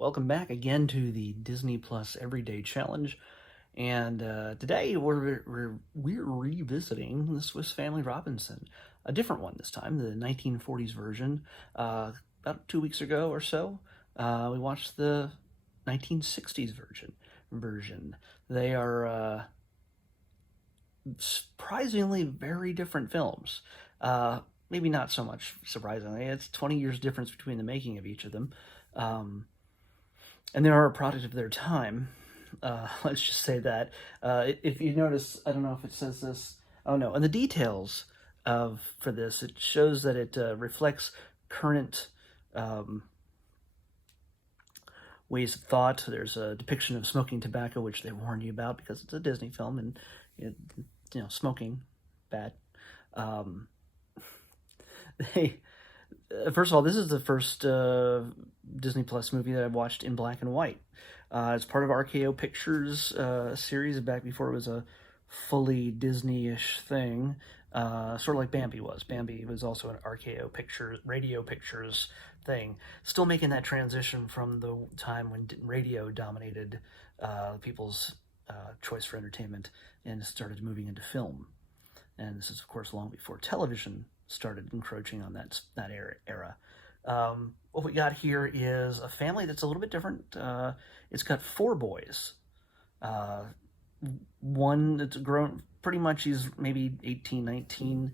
welcome back again to the Disney Plus Everyday Challenge. And today we're revisiting the Swiss Family Robinson, a different one this time, the 1940s version. About 2 weeks ago or so, we watched the 1960s version. They are surprisingly very different films. Maybe not so much surprisingly. It's 20 years difference between the making of each of them. And they are a product of their time. Let's just say that. If you notice, I don't know if it says this. Oh no, in the details for this, it shows that it reflects current ways of thought. There's a depiction of smoking tobacco, which they warned you about because it's a Disney film, and smoking bad. They First of all, this is the first Disney Plus movie that I've watched in black and white. It's part of RKO Pictures series back before it was a fully Disney-ish thing, sort of like Bambi was. Bambi was also an RKO Pictures, Radio Pictures thing. Still making that transition from the time when radio dominated people's choice for entertainment and started moving into film. And this is, of course, long before television started encroaching on that era. What we got here is a family that's a little bit different. It's got four boys. One that's grown, pretty much he's maybe 18, 19.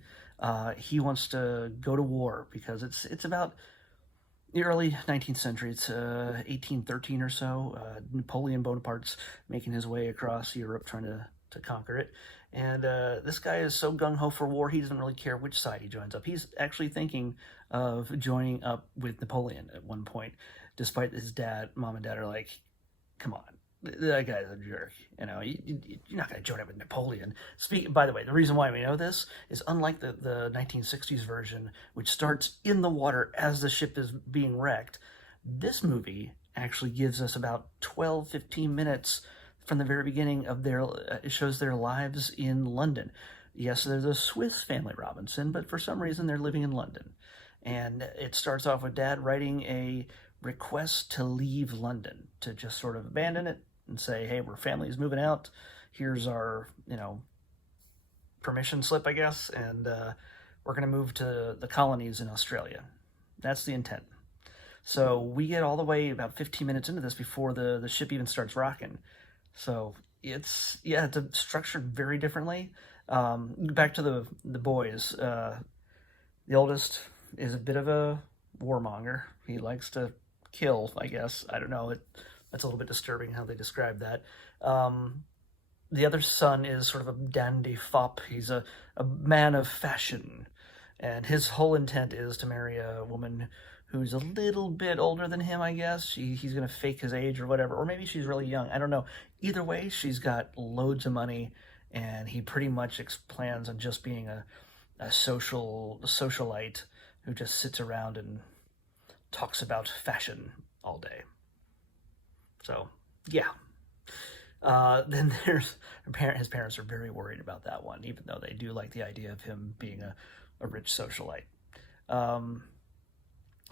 He wants to go to war because it's about the early 19th century. It's 1813 or so. Napoleon Bonaparte's making his way across Europe trying to conquer it. And this guy is so gung-ho for war, he doesn't really care which side he joins up. He's actually thinking of joining up with Napoleon at one point, despite his mom and dad are like, come on, that guy's a jerk. You're not going to join up with Napoleon. By the way, the reason why we know this is unlike the 1960s version, which starts in the water as the ship is being wrecked, this movie actually gives us about 12, 15 minutes from the very beginning of it shows their lives in London. Yes, there's a Swiss Family Robinson, but for some reason they're living in London. And it starts off with Dad writing a request to leave London, to just sort of abandon it and say, hey, we're families moving out. Here's our, permission slip, I guess, and we're going to move to the colonies in Australia. That's the intent. So we get all the way about 15 minutes into this before the ship even starts rocking. So it's structured very differently. Back to the boys. The oldest is a bit of a warmonger. He likes to kill, I guess. I don't know. That's a little bit disturbing how they describe that. The other son is sort of a dandy fop. He's a man of fashion. And his whole intent is to marry a woman who's a little bit older than him, I guess. He's going to fake his age or whatever. Or maybe she's really young. I don't know. Either way, she's got loads of money, and he pretty much plans on just being a socialite who just sits around and talks about fashion all day. So, yeah. Then there's his parents are very worried about that one, even though they do like the idea of him being a rich socialite.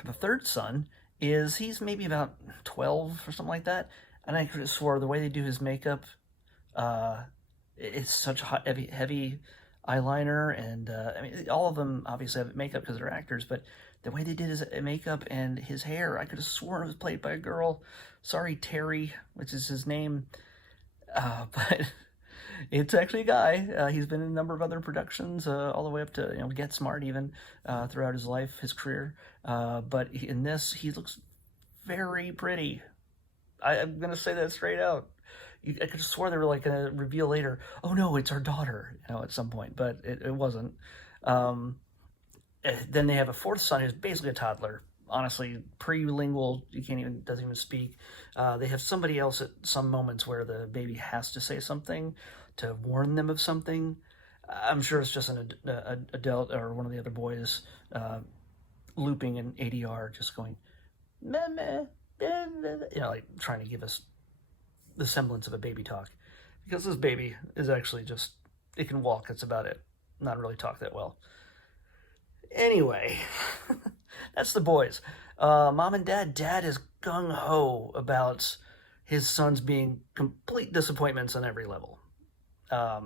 The third son he's maybe about 12 or something like that, and I could have swore the way they do his makeup, it's such heavy eyeliner, and I mean, all of them obviously have makeup because they're actors, but the way they did his makeup and his hair, I could have sworn it was played by a girl. Sorry, Terry, which is his name, but it's actually a guy. He's been in a number of other productions, all the way up to Get Smart even, throughout his life, his career. But in this, he looks very pretty. I'm gonna say that straight out. I could have swore they were like gonna reveal later, oh no, it's our daughter, at some point, but it wasn't. Then they have a fourth son who's basically a toddler. Honestly, prelingual, doesn't even speak. They have somebody else at some moments where the baby has to say something to warn them of something. I'm sure it's just an adult or one of the other boys looping an ADR, just going, meh, like trying to give us the semblance of a baby talk. Because this baby is actually it can walk, that's about it. Not really talk that well. Anyway, that's the boys. Mom and Dad. Dad is gung-ho about his sons being complete disappointments on every level,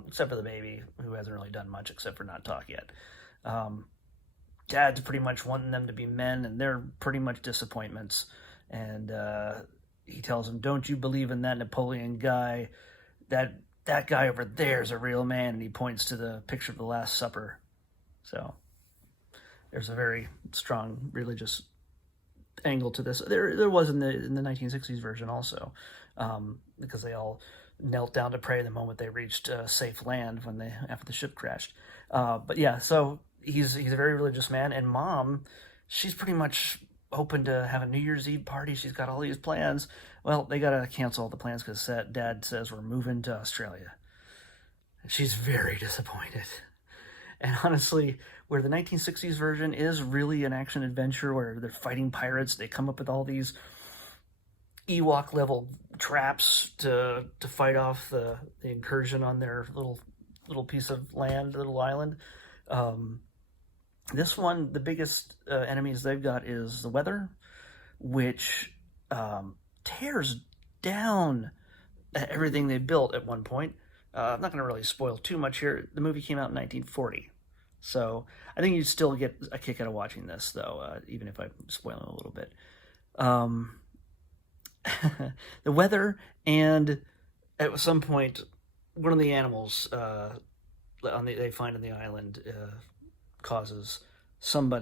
except for the baby, who hasn't really done much except for not talk yet. Um, Dad's pretty much wanting them to be men, and they're pretty much disappointments. And he tells him, "Don't you believe in that Napoleon guy? That guy over there is a real man." And he points to the picture of the Last Supper. So there's a very strong religious angle to this. There was in the 1960s version also, because they all knelt down to pray the moment they reached safe land after the ship crashed. But yeah, so he's a very religious man, and Mom, she's pretty much hoping to have a New Year's Eve party. She's got all these plans. Well, they gotta cancel all the plans because Dad says we're moving to Australia. She's very disappointed. And honestly, where the 1960s version is really an action adventure where they're fighting pirates, they come up with all these Ewok level traps to fight off the incursion on their little piece of land, little island. This one, the biggest enemies they've got is the weather, which tears down everything they built at one point. I'm not going to really spoil too much here. The movie came out in 1940. So I think you'd still get a kick out of watching this, though, even if I'm spoiling a little bit. The weather, and at some point, one of the animals they find on the island causes one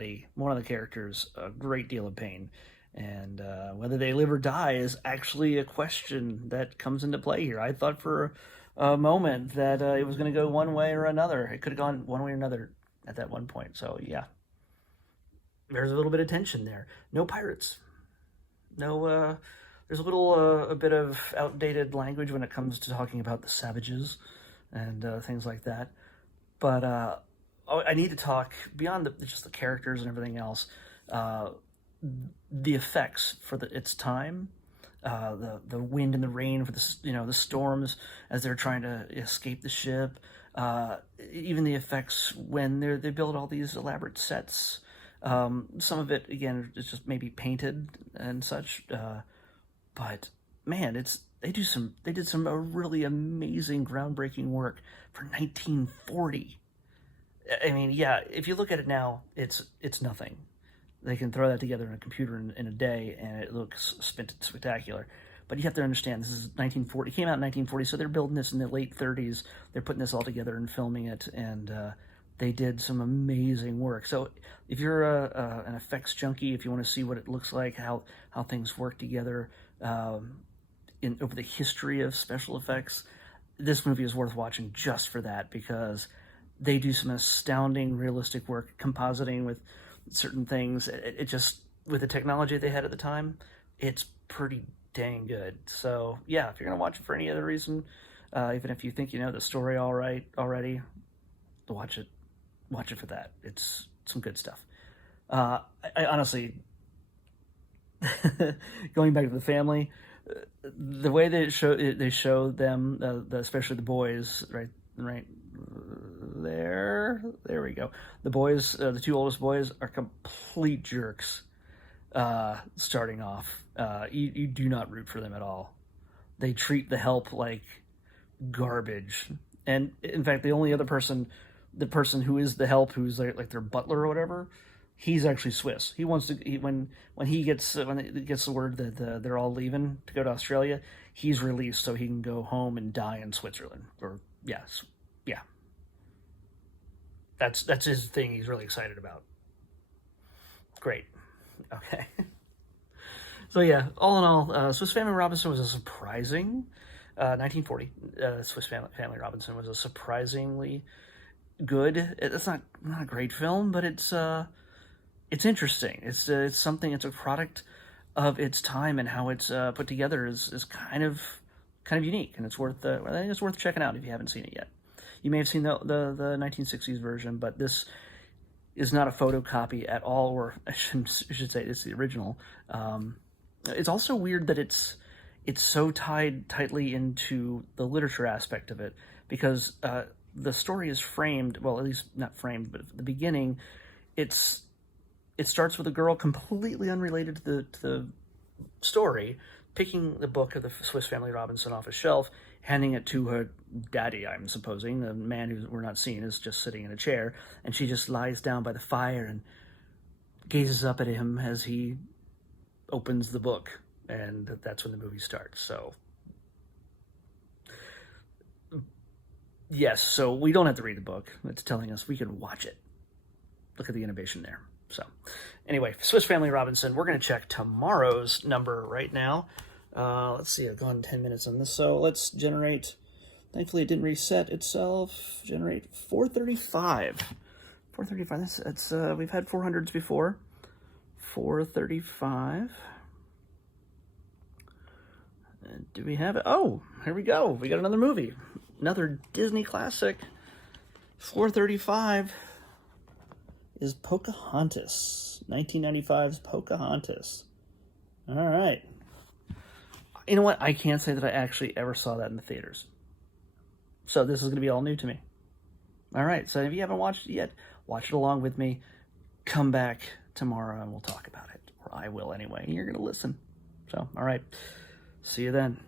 of the characters, a great deal of pain. And whether they live or die is actually a question that comes into play here. I thought for a moment that it was going to go one way or another. It could have gone one way or another at that one point. So yeah, there's a little bit of tension there. No pirates. No, there's a bit of outdated language when it comes to talking about the savages and things like that. But I need to talk beyond just the characters and everything else. The effects for its time, the wind and the rain for the storms as they're trying to escape the ship, even the effects when they build all these elaborate sets. Some of it again is just maybe painted and such, but man, they did some really amazing, groundbreaking work for 1940. I mean, yeah, if you look at it now, it's nothing. They can throw that together in a computer in a day, and it looks spectacular. But you have to understand, this is 1940. It came out in 1940, so they're building this in the late 30s. They're putting this all together and filming it, and they did some amazing work. So if you're an effects junkie, if you want to see what it looks like, how things work together over the history of special effects, this movie is worth watching just for that, because they do some astounding realistic work compositing with certain things. It just, with the technology they had at the time, it's pretty dang good. So yeah, if you're gonna watch it for any other reason, even if you think you know the story all right already, watch it for that. It's some good stuff. I honestly, going back to the family, the way they show them, especially the boys, right there we go. The boys, the two oldest boys, are complete jerks. Starting off, you do not root for them at all. They treat the help like garbage, and in fact, the only other person, the person who is the help, who's like their butler or whatever, he's actually Swiss. He wants to when he gets the word that they're all leaving to go to Australia, he's released so he can go home and die in Switzerland. Or yes, yeah. That's his thing. He's really excited about. Great. Okay. So yeah, all in all, Swiss Family Robinson was a surprising 1940. Swiss Family Robinson was a surprisingly good. It's not a great film, but it's interesting. It's something. It's a product of its time, and how it's put together is kind of unique, and it's worth. I think it's worth checking out if you haven't seen it yet. You may have seen the 1960s version, but this is not a photocopy at all, or I should say it's the original. It's also weird that it's so tied tightly into the literature aspect of it, because the story is framed, well, at least not framed, but at the beginning, it starts with a girl completely unrelated to the story, picking the book of the Swiss Family Robinson off a shelf, handing it to her daddy, I'm supposing. The man who we're not seeing is just sitting in a chair, and she just lies down by the fire and gazes up at him as he opens the book, and that's when the movie starts. So yes, so we don't have to read the book. It's telling us we can watch it. Look at the innovation there. So anyway, Swiss Family Robinson, we're going to check tomorrow's number right now. Let's see, I've gone 10 minutes on this, so let's generate, thankfully it didn't reset itself, generate 435. 435, that's we've had 400s before. 435. And do we have it? Oh, here we go. We got another movie. Another Disney classic. 435 is Pocahontas. 1995's Pocahontas. All right. You know what? I can't say that I actually ever saw that in the theaters. So this is going to be all new to me. All right. So if you haven't watched it yet, watch it along with me. Come back tomorrow and we'll talk about it. Or I will anyway. You're going to listen. So, all right. See you then.